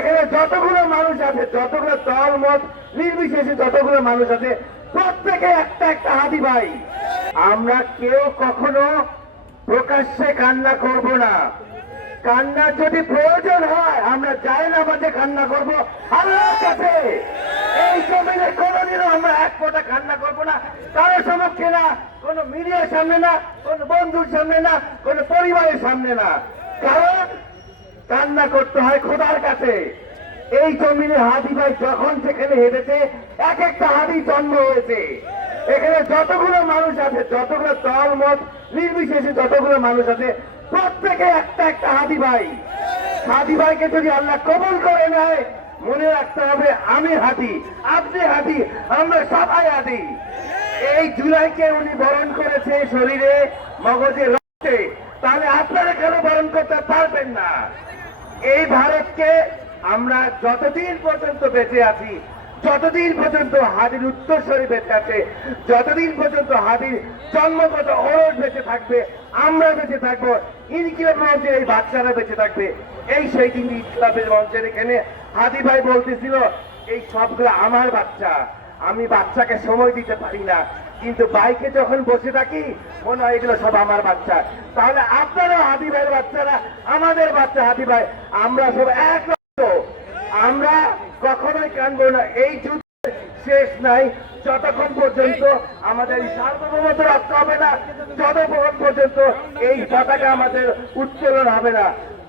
এখানে যতগুলো মানুষ আছে, যতগুলো দল মত নির্বিশেষে যতগুলো মানুষ আছে, প্রত্যেকে একটা একটা হাদি ভাই। আমরা কেউ কখনো প্রকাশ্যে কান্না করব না। কান্না যদি প্রয়োজন হয় আমরা যাই না বাজে কান্না করব আল্লাহর কাছে। এই জমিনে কোনোদিনও আমরা এক ফোঁটা কান্না করবো না, কারো সমক্ষে না, কোনো মিডিয়ার সামনে না, কোনো বন্ধুর সামনে না, কোনো পরিবারের সামনে না। কারণ কান্না করতে হয় খোদার কাছে। এই জমিনে হাদি ভাই যখন সেখানে হেঁটেছে, এক একটা হাদি জন্ম হয়েছে। এখানে যতগুলো মানুষ আছে, যতগুলো দল মত নির্বিশেষে যতগুলো মানুষ আছে, প্রত্যেকে একটা একটা হাদি ভাই। হাদি ভাইকে যদি আল্লাহ কবুল করে নেয়, মনে রাখতে হবে আমি হাদি, আপনি হাদি, আমরা সবাই হাদি। এই জুলাইকে উনি বরণ করেছে শরীরে, মগজে, রক্তে, তাহলে আপনারা কেন বরণ করতে পারবেন না? এই ভারতকে আমরা যতদিন পর্যন্ত বেঁচে আছি, যতদিন পর্যন্ত হাদির উত্তরসূরি বেঁচে আছে, যতদিন পর্যন্ত হাদির জন্মগত ওরস বেঁচে থাকবে, আমরা বেঁচে থাকবো, ইনকিলাব মঞ্চের এই বাচ্চারা বেঁচে থাকবে। এই সেই দিন ইনকিলাবের মঞ্চের এখানে হাদি ভাই বলতেছিল এই সবগুলো আমার বাচ্চা, আমি বাচ্চাকে সময় দিতে পারি না, কিন্তু বাইকে যখন বসে থাকি মনে হয় এগুলো সব আমার বাচ্চা। তাহলে আপনারাও হাদি ভাইয়ের বাচ্চারা, আমাদের বাচ্চা হাদি ভাই, আমরা সব এক রক্ত। আমরা কখনোই কানবো না। এই যুদ্ধ শেষ নাই যতক্ষণ পর্যন্ত আমাদের সার্বভৌমত্ব রক্ষা হবে না, যতক্ষণ পর্যন্ত এই পতাকা আমাদের উত্তোলন হবে না।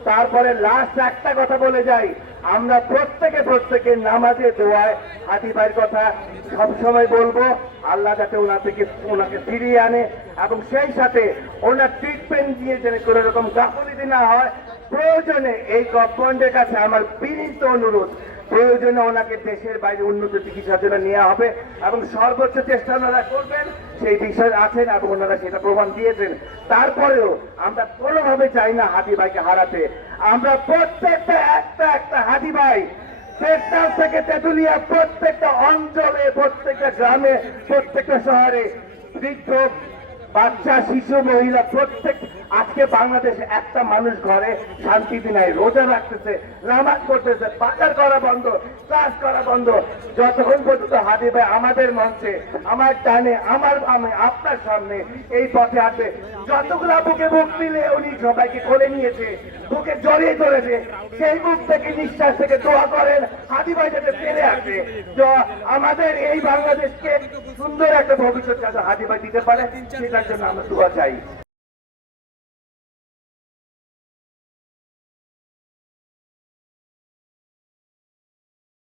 তারপরে লাস্ট একটা কথা বলে যাই, আমরা প্রত্যেকে নামাজে দোয়ায় হাদি ভাইয়ের কথা সবসময় বলবো, আল্লাহ যাতে ওনাকে ফিরিয়ে আনে, এবং সেই সাথে ওনার ট্রিটমেন্ট দিয়ে যেন কোনো রকম গাফিলতি না হয়। প্রয়োজনে এই গভর্নমেন্টের কাছে আমার বিনীত অনুরোধ, প্রয়োজনে ওনাকে দেশের বাইরে উন্নত চিকিৎসার জন্য নেওয়া হবে এবং সর্বোচ্চ চেষ্টা ওনারা করবেন, সেই বিষয় আছেন এবং ওনারা সেটা প্রমাণ দিয়েছেন। তারপরেও আমরা কোনোভাবে চাই না হাদি ভাইকে হারাতে। আমরা প্রত্যেকটা একটা হাদি ভাই, টেকনাফ থেকে তেঁতুলিয়া, প্রত্যেকটা অঞ্চলে, প্রত্যেকটা গ্রামে, প্রত্যেকটা শহরে, বৃদ্ধ, বাচ্চা, শিশু, মহিলা, প্রত্যেক, আজকে বাংলাদেশে একটা মানুষ ঘরে শান্তিতে নাই, রোজা রাখতেছে, নামাজ পড়তেছে, বাজার করা বন্ধ, ক্লাস করা বন্ধ, যতক্ষণ পর্যন্ত হাদি ভাই আমাদের মঞ্চে, আমার ডানে, আমার বামে, আপনার সামনে এই পথে আসবে। যতগুলা বুকে বুক মিলে উনি সবাইকে কোলে নিয়েছে, বুকে জড়িয়ে ধরেছে, সেই বুক থেকে নিঃশ্বাস থেকে দোয়া করেন হাদি ভাই যাতে ফিরে আসে, আমাদের এই বাংলাদেশকে সুন্দর একটা ভবিষ্যৎ যাতে হাদি ভাই দিতে পারে, সেটার জন্য আমরা দোয়া চাই।